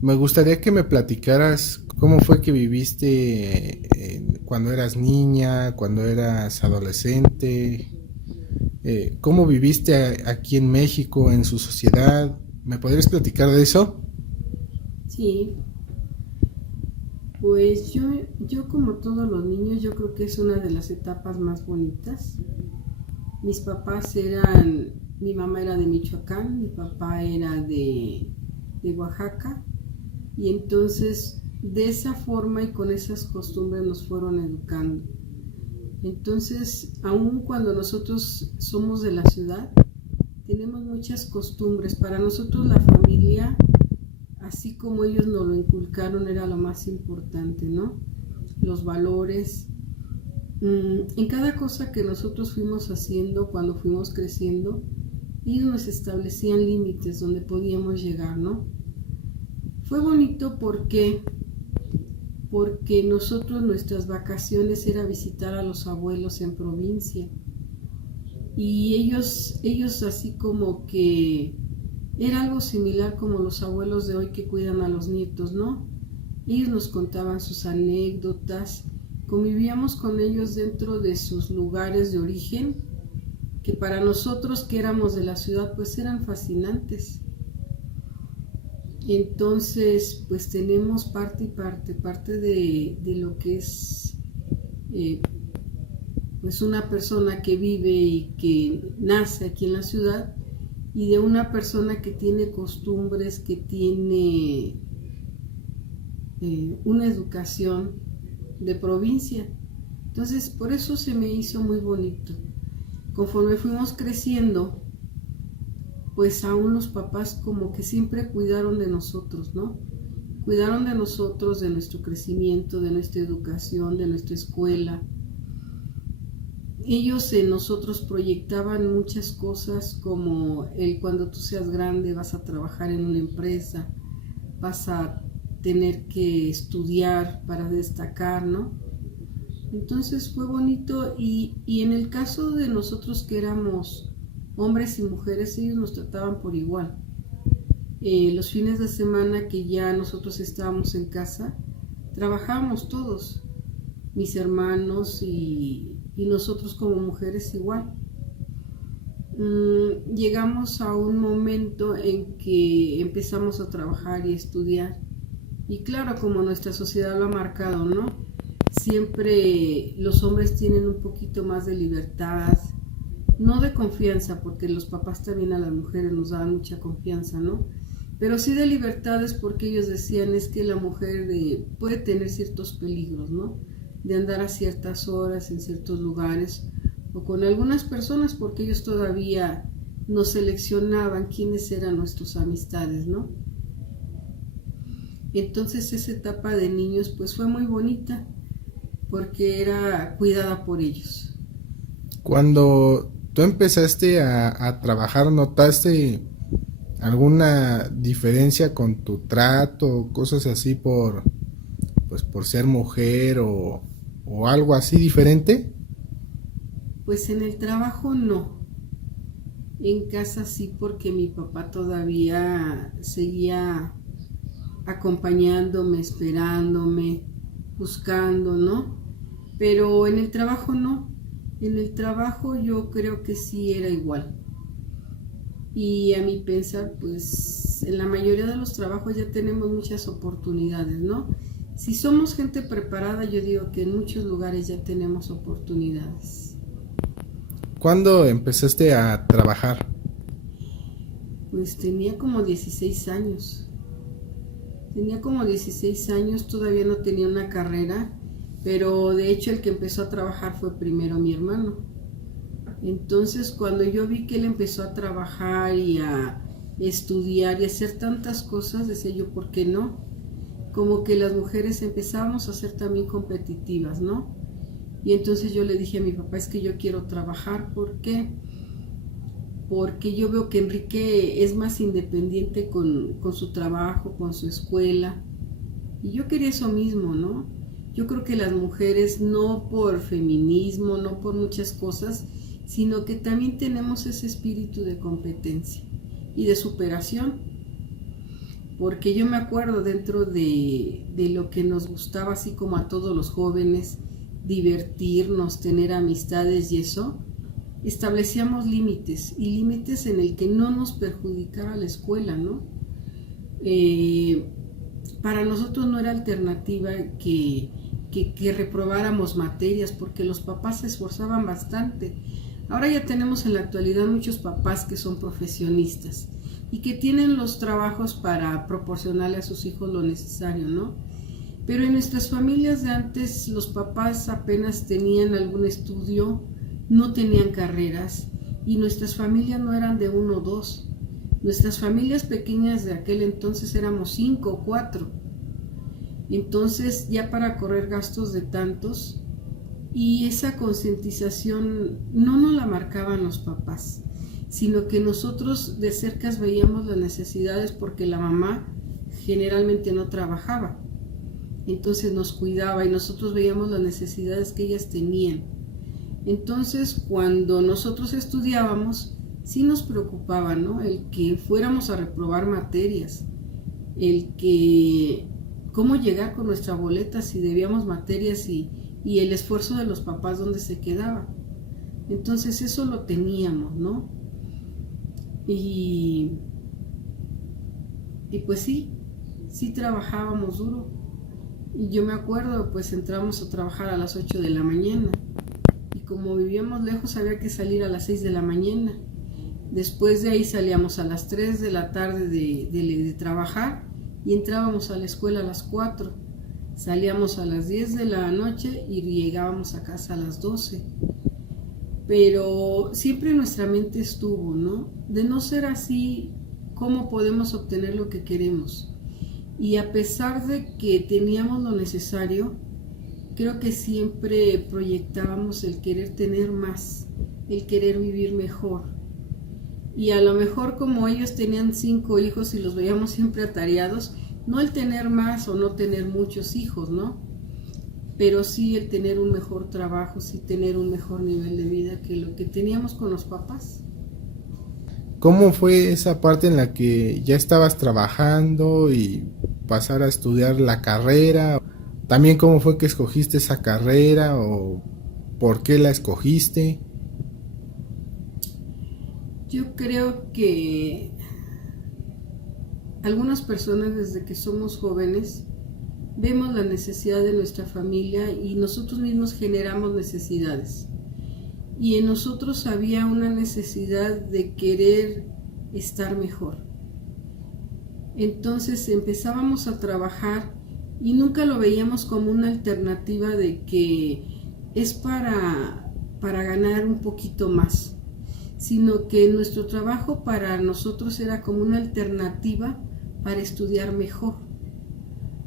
Me gustaría que me platicaras cómo fue que viviste cuando eras niña, cuando eras adolescente, cómo viviste aquí en México, en su sociedad. ¿Me podrías platicar de eso? Sí, pues yo como todos los niños, yo creo que es una de las etapas más bonitas. Mis papás eran, mi mamá era de Michoacán, mi papá era de Oaxaca, y entonces de esa forma y con esas costumbres nos fueron educando. Entonces, aun cuando nosotros somos de la ciudad, tenemos muchas costumbres. Para nosotros la familia, así como ellos nos lo inculcaron, era lo más importante, ¿no? Los valores. En cada cosa que nosotros fuimos haciendo cuando fuimos creciendo, ellos nos establecían límites donde podíamos llegar, ¿no? Fue bonito porque nosotros nuestras vacaciones era visitar a los abuelos en provincia y ellos así como que era algo similar como los abuelos de hoy que cuidan a los nietos, ¿no? Ellos nos contaban sus anécdotas, convivíamos con ellos dentro de sus lugares de origen, que para nosotros que éramos de la ciudad pues eran fascinantes. Entonces pues tenemos parte y parte de lo que es eh, pues una persona que vive y que nace aquí en la ciudad y de una persona que tiene costumbres, que tiene una educación de provincia. Entonces, por eso se me hizo muy bonito. Conforme fuimos creciendo, pues aún los papás como que siempre cuidaron de nosotros, ¿no? Cuidaron de nosotros, de nuestro crecimiento, de nuestra educación, de nuestra escuela. Ellos en nosotros proyectaban muchas cosas como el cuando tú seas grande vas a trabajar en una empresa, vas a tener que estudiar para destacar, ¿no? Entonces fue bonito y en el caso de nosotros que éramos hombres y mujeres, ellos nos trataban por igual. Los fines de semana que ya nosotros estábamos en casa, trabajábamos todos, mis hermanos y nosotros como mujeres igual. Llegamos a un momento en que empezamos a trabajar y estudiar. Y claro, como nuestra sociedad lo ha marcado, ¿no? Siempre los hombres tienen un poquito más de libertad, no de confianza, porque los papás también a las mujeres nos daban mucha confianza, ¿no? Pero sí de libertades porque ellos decían es que la mujer puede tener ciertos peligros, ¿no? De andar a ciertas horas en ciertos lugares o con algunas personas porque ellos todavía nos seleccionaban quiénes eran nuestras amistades, ¿no? Entonces esa etapa de niños pues fue muy bonita porque era cuidada por ellos. Cuando tú empezaste a trabajar, ¿notaste alguna diferencia con tu trato, cosas así pues por ser mujer o algo así diferente? Pues en el trabajo no, en casa sí porque mi papá todavía seguía acompañándome, esperándome, buscando, ¿no? Pero en el trabajo no. En el trabajo yo creo que sí era igual. Y a mi pensar, pues en la mayoría de los trabajos ya tenemos muchas oportunidades, ¿no? Si somos gente preparada, yo digo que en muchos lugares ya tenemos oportunidades. ¿Cuándo empezaste a trabajar? Pues tenía como 16 años. Tenía como 16 años, todavía no tenía una carrera, pero de hecho el que empezó a trabajar fue primero mi hermano. Entonces cuando yo vi que él empezó a trabajar y a estudiar y a hacer tantas cosas, decía yo, ¿por qué no? Como que las mujeres empezábamos a ser también competitivas, ¿no? Y entonces yo le dije a mi papá, es que yo quiero trabajar, ¿por qué? Porque yo veo que Enrique es más independiente con su trabajo, con su escuela. Y yo quería eso mismo, ¿no? Yo creo que las mujeres, no por feminismo, no por muchas cosas, sino que también tenemos ese espíritu de competencia y de superación. porque yo me acuerdo dentro de lo que nos gustaba, así como a todos los jóvenes, divertirnos, tener amistades y eso, establecíamos límites, y límites en el que no nos perjudicara la escuela, ¿no? Para nosotros no era alternativa que reprobáramos materias, porque los papás se esforzaban bastante. Ahora ya tenemos en la actualidad muchos papás que son profesionistas y que tienen los trabajos para proporcionarle a sus hijos lo necesario, ¿no? Pero en nuestras familias de antes los papás apenas tenían algún estudio, no tenían carreras, y nuestras familias no eran de 1 o 2. Nuestras familias pequeñas de aquel entonces éramos 5 o 4. Entonces ya para correr gastos de tantos, y esa concientización no nos la marcaban los papás, sino que nosotros de cerca veíamos las necesidades, porque la mamá generalmente no trabajaba, entonces nos cuidaba y nosotros veíamos las necesidades que ellas tenían. Entonces cuando nosotros estudiábamos, sí nos preocupaba, ¿no? El que fuéramos a reprobar materias, el que cómo llegar con nuestra boleta si debíamos materias, y el esfuerzo de los papás donde se quedaba. Entonces eso lo teníamos, ¿no? Y pues sí trabajábamos duro. Y yo me acuerdo, pues entramos a trabajar a las 8 de la mañana. Y como vivíamos lejos, había que salir a las 6 de la mañana. Después de ahí salíamos a las 3 de la tarde de trabajar, y entrábamos a la escuela a las 4. Salíamos a las 10 de la noche y llegábamos a casa a las 12. Pero siempre nuestra mente estuvo, ¿no? De no ser así, ¿cómo podemos obtener lo que queremos? Y a pesar de que teníamos lo necesario, creo que siempre proyectábamos el querer tener más, el querer vivir mejor. Y a lo mejor, como ellos tenían 5 hijos y los veíamos siempre atareados, no el tener más o no tener muchos hijos, ¿no? Pero sí el tener un mejor trabajo, sí tener un mejor nivel de vida que lo que teníamos con los papás. ¿Cómo fue esa parte en la que ya estabas trabajando y pasar a estudiar la carrera? También, ¿cómo fue que escogiste esa carrera o por qué la escogiste? Yo creo que algunas personas, desde que somos jóvenes, vemos la necesidad de nuestra familia y nosotros mismos generamos necesidades. Y en nosotros había una necesidad de querer estar mejor. Entonces empezábamos a trabajar y nunca lo veíamos como una alternativa de que es para ganar un poquito más, sino que nuestro trabajo para nosotros era como una alternativa para estudiar mejor,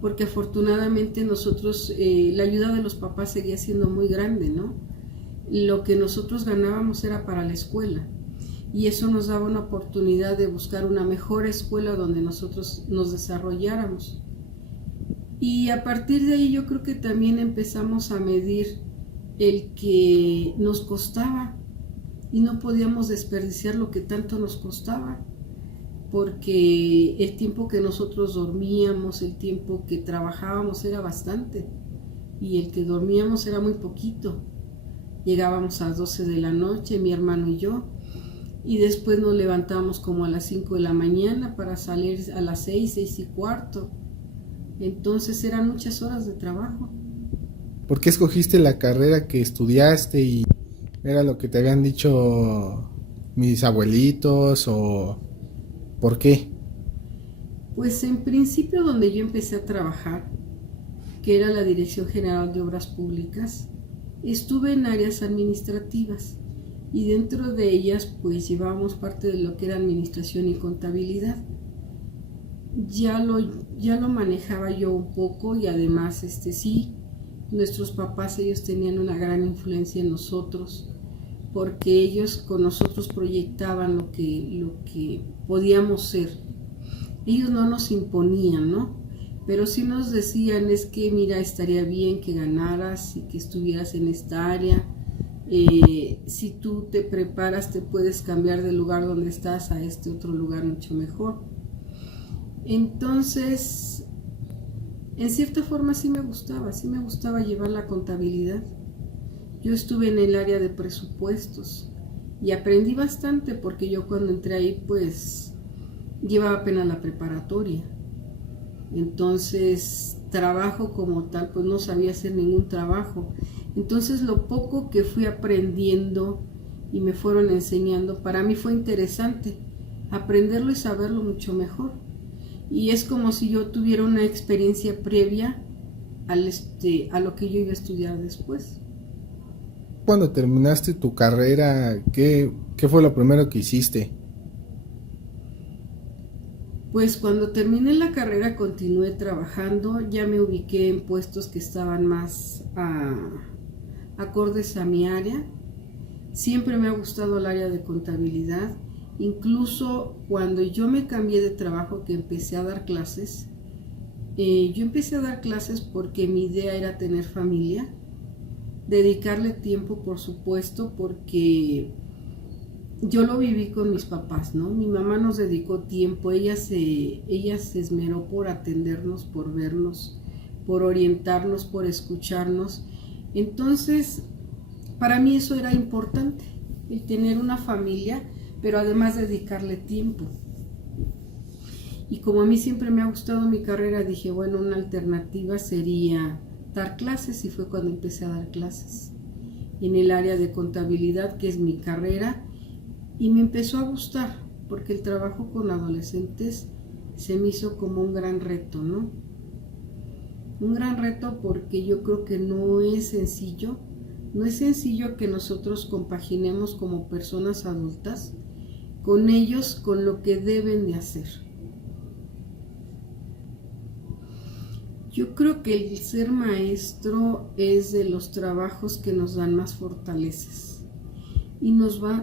porque afortunadamente nosotros, la ayuda de los papás seguía siendo muy grande, ¿no? Lo que nosotros ganábamos era para la escuela, y eso nos daba una oportunidad de buscar una mejor escuela donde nosotros nos desarrolláramos. Y a partir de ahí yo creo que también empezamos a medir el que nos costaba, y no podíamos desperdiciar lo que tanto nos costaba, porque el tiempo que nosotros dormíamos, el tiempo que trabajábamos era bastante, y el que dormíamos era muy poquito. Llegábamos a las 12 de la noche, mi hermano y yo, y después nos levantábamos como a las 5 de la mañana para salir a las 6, 6 y cuarto. Entonces eran muchas horas de trabajo. ¿Por qué escogiste la carrera que estudiaste y era lo que te habían dicho mis abuelitos o por qué? Pues en principio, donde yo empecé a trabajar, que era la Dirección General de Obras Públicas, estuve en áreas administrativas, y dentro de ellas pues llevábamos parte de lo que era administración y contabilidad. Ya lo manejaba yo un poco, y además sí, nuestros papás, ellos tenían una gran influencia en nosotros, porque ellos con nosotros proyectaban lo que podíamos ser. Ellos no nos imponían, ¿no? Pero sí nos decían, es que mira, estaría bien que ganaras y que estuvieras en esta área. Si tú te preparas, te puedes cambiar del lugar donde estás a este otro lugar mucho mejor. Entonces, en cierta forma sí me gustaba llevar la contabilidad. Yo estuve en el área de presupuestos y aprendí bastante porque yo cuando entré ahí pues llevaba apenas la preparatoria. Entonces, trabajo como tal, pues no sabía hacer ningún trabajo. Entonces, lo poco que fui aprendiendo y me fueron enseñando, para mí fue interesante aprenderlo y saberlo mucho mejor. Y es como si yo tuviera una experiencia previa a lo que yo iba a estudiar después. Cuando terminaste tu carrera, ¿qué fue lo primero que hiciste? Pues cuando terminé la carrera continué trabajando, ya me ubiqué en puestos que estaban más acordes a mi área. Siempre me ha gustado el área de contabilidad. Incluso cuando yo me cambié de trabajo, que empecé a dar clases, yo empecé a dar clases porque mi idea era tener familia, dedicarle tiempo, por supuesto, porque yo lo viví con mis papás, ¿no? Mi mamá nos dedicó tiempo, ella se esmeró por atendernos, por vernos, por orientarnos, por escucharnos. Entonces, para mí eso era importante, el tener una familia, pero además dedicarle tiempo. Y como a mí siempre me ha gustado mi carrera, dije, bueno, una alternativa sería dar clases, y fue cuando empecé a dar clases en el área de contabilidad, que es mi carrera, y me empezó a gustar, porque el trabajo con adolescentes se me hizo como un gran reto, ¿no? Un gran reto porque yo creo que no es sencillo que nosotros compaginemos como personas adultas con ellos, con lo que deben de hacer. Yo creo que el ser maestro es de los trabajos que nos dan más fortalezas. Y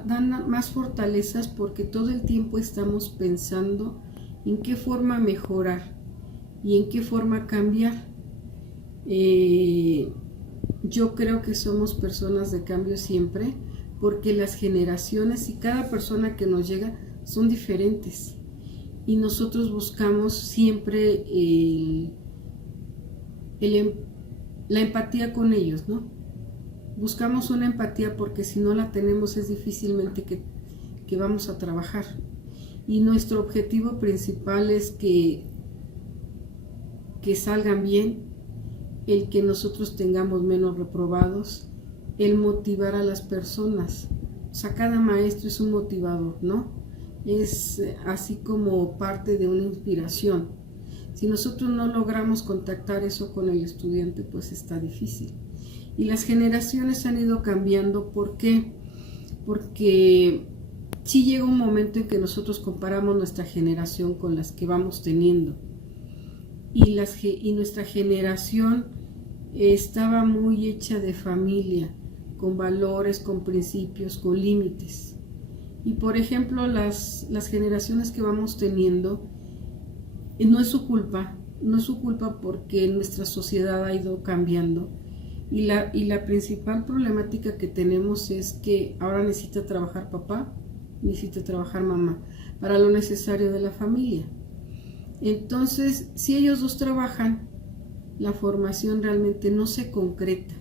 dan más fortalezas porque todo el tiempo estamos pensando en qué forma mejorar y en qué forma cambiar. Yo creo que somos personas de cambio siempre, porque las generaciones y cada persona que nos llega son diferentes. Y nosotros buscamos siempre la empatía con ellos, ¿no? Buscamos una empatía porque si no la tenemos es difícilmente que vamos a trabajar. Y nuestro objetivo principal es que salgan bien, el que nosotros tengamos menos reprobados, el motivar a las personas. O sea, cada maestro es un motivador, ¿no? Es así como parte de una inspiración. Si nosotros no logramos contactar eso con el estudiante, pues está difícil. Y las generaciones han ido cambiando. ¿Por qué? Porque sí llega un momento en que nosotros comparamos nuestra generación con las que vamos teniendo. Y nuestra generación estaba muy hecha de familia, con valores, con principios, con límites. Y por ejemplo, las generaciones que vamos teniendo, no es su culpa porque nuestra sociedad ha ido cambiando. Y la principal problemática que tenemos es que ahora necesita trabajar papá, necesita trabajar mamá, para lo necesario de la familia. Entonces, si ellos dos trabajan, la formación realmente no se concreta.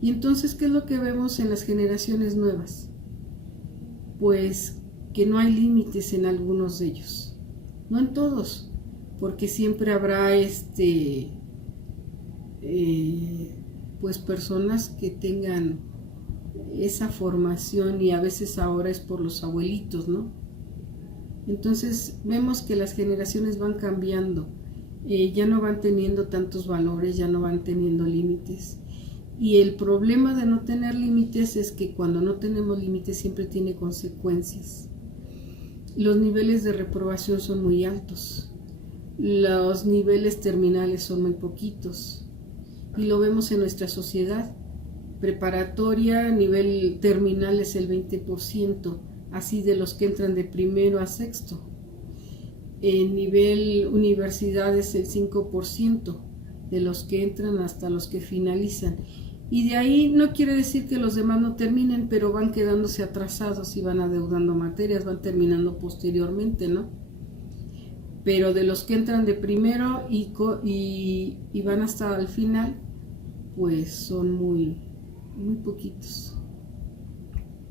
Y entonces, ¿qué es lo que vemos en las generaciones nuevas? Pues que no hay límites en algunos de ellos, no en todos, porque siempre habrá pues personas que tengan esa formación, y a veces ahora es por los abuelitos, ¿no? Entonces vemos que las generaciones van cambiando, ya no van teniendo tantos valores, ya no van teniendo límites. Y el problema de no tener límites es que cuando no tenemos límites siempre tiene consecuencias. Los niveles de reprobación son muy altos, los niveles terminales son muy poquitos, y lo vemos en nuestra sociedad. Preparatoria, nivel terminal es el 20%, así de los que entran de primero a sexto. En nivel universidad es el 5%, de los que entran hasta los que finalizan. Y de ahí no quiere decir que los demás no terminen, pero van quedándose atrasados y van adeudando materias, van terminando posteriormente, ¿no? pero de los que entran de primero y van hasta el final, pues son muy, muy poquitos.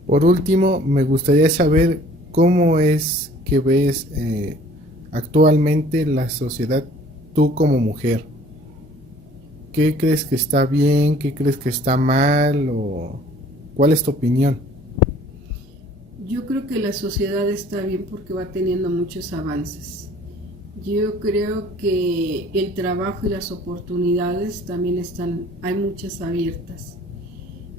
Por último, me gustaría saber cómo es que ves actualmente la sociedad tú como mujer. ¿Qué crees que está bien? ¿Qué crees que está mal? ¿O cuál es tu opinión? Yo creo que la sociedad está bien porque va teniendo muchos avances. Yo creo que el trabajo y las oportunidades también están, hay muchas abiertas.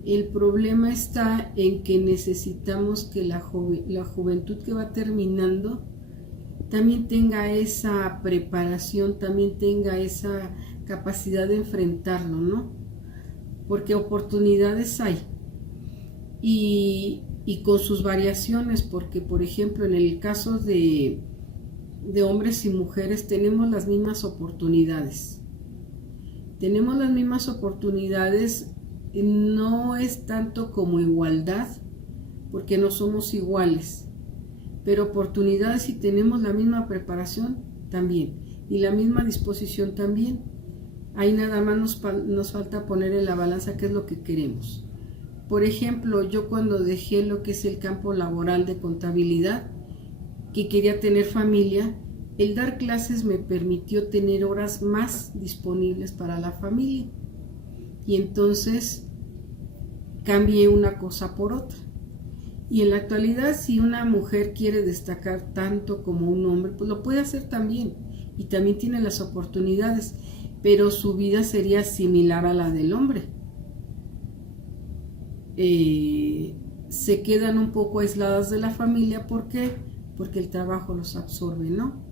El problema está en que necesitamos que la juventud que va terminando también tenga esa preparación, también tenga esa capacidad de enfrentarlo, ¿no? Porque oportunidades hay. Y con sus variaciones, porque por ejemplo en el caso de hombres y mujeres tenemos las mismas oportunidades. Tenemos las mismas oportunidades, no es tanto como igualdad, porque no somos iguales, pero oportunidades y tenemos la misma preparación también, y la misma disposición también. Ahí nada más nos falta poner en la balanza qué es lo que queremos. Por ejemplo, yo cuando dejé lo que es el campo laboral de contabilidad, que quería tener familia, el dar clases me permitió tener horas más disponibles para la familia. Y entonces cambié una cosa por otra. Y en la actualidad, si una mujer quiere destacar tanto como un hombre, pues lo puede hacer también. Y también tiene las oportunidades, pero su vida sería similar a la del hombre. Se quedan un poco aisladas de la familia. ¿Por qué? Porque el trabajo los absorbe, ¿no?